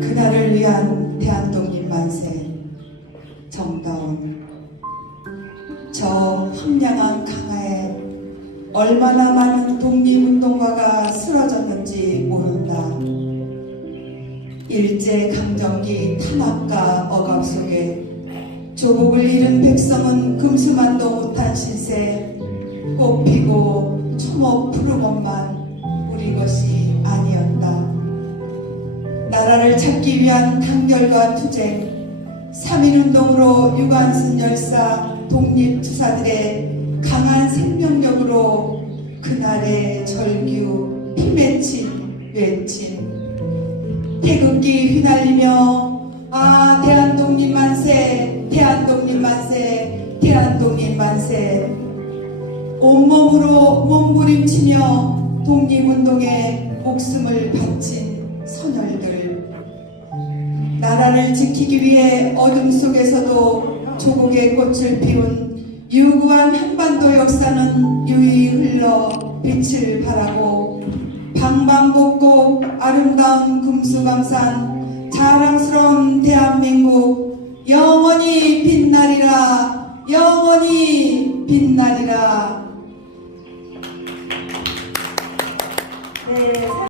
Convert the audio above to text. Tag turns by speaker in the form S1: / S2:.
S1: 그날을 위한 대한독립 만세 정다운 저 황량한 강하에 얼마나 많은 독립운동가가 쓰러졌는지 모른다. 일제 강점기 탄압과 억압 속에 조국을 잃은 백성은 금수만도 못한 신세 꽃피고 나라를 찾기 위한 단결과 투쟁, 3.1운동으로 유관순 열사 독립투사들의 강한 생명력으로 그날의 절규 피맺힌 외친 태극기 휘날리며 아 대한독립 만세 대한독립 만세 대한독립 만세. 온몸으로 몸부림치며 독립운동에 목숨을 바친 선열들 나라를 지키기 위해 어둠 속에서도 조국의 꽃을 피운 유구한 한반도 역사는 유유히 흘러 빛을 바라고 방방곡곡 아름다운 금수강산 자랑스러운 대한민국 영원히 빛나리라 영원히 빛나리라 네.